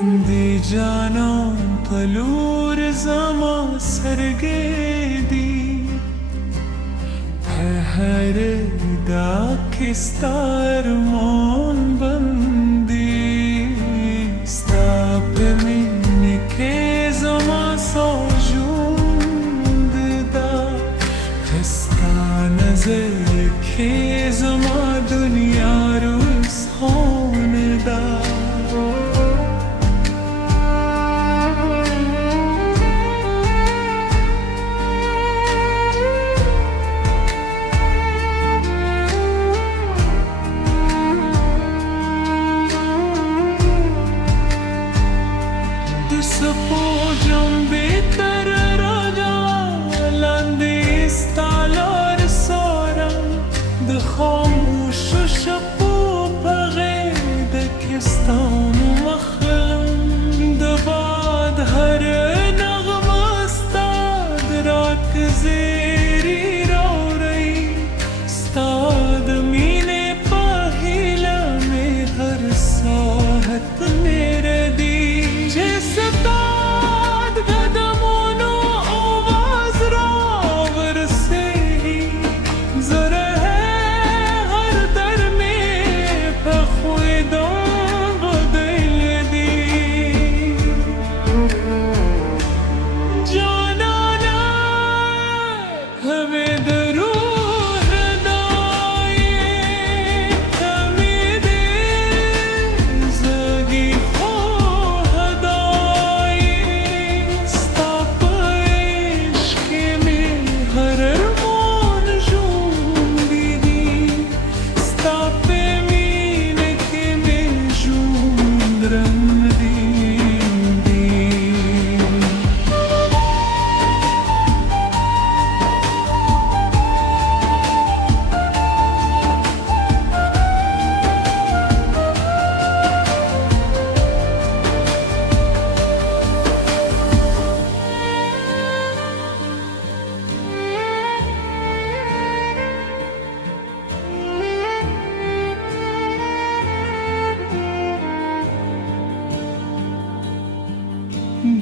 دی جانم پلور زما سرگیدی هر دا کستار مون بندی ستا پمین که زما ساجوند دا خستا نظر که زما دنیا رو سان دا سپوجم بیتر راجا لندی ستالار سارم ده خاموش و شپو پغی ده کستان و مخم ده باد هر نغم استاد رات زیری رو رئی استاد مینه پاهیلا می هر ساحت میره دی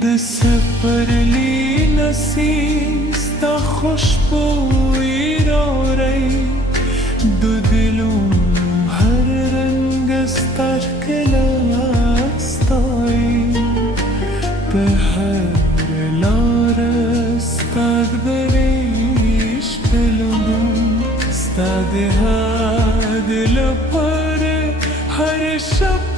دست پرلی نسیستا خوشبوئی را رئی دو دلون هر رنگ استر کلاستایی به هر لار استاد بریش دلون استاد هاد لپر هر شب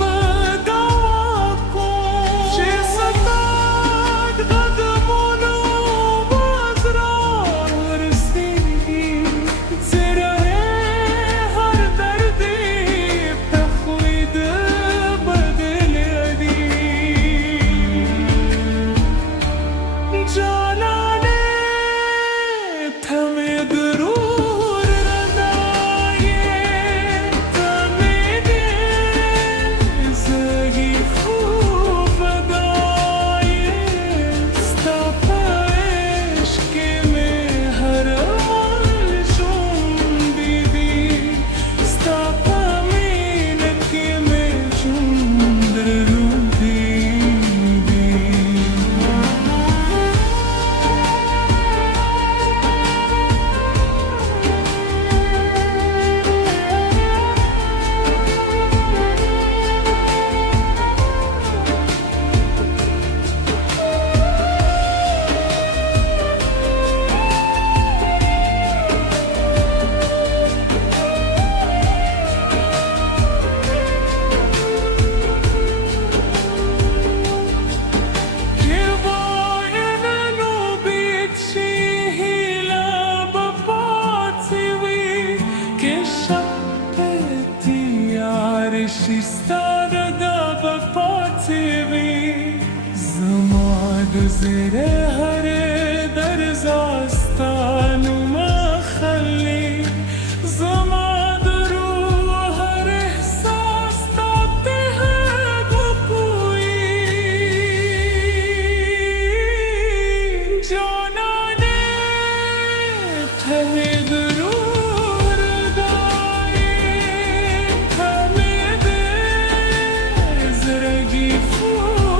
زیر هر در زاستان و مخلی زما درو هر احساس داده و پویی جانانه ته درو ردایی همه ده زرگی فو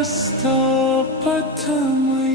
रस्ता पथ में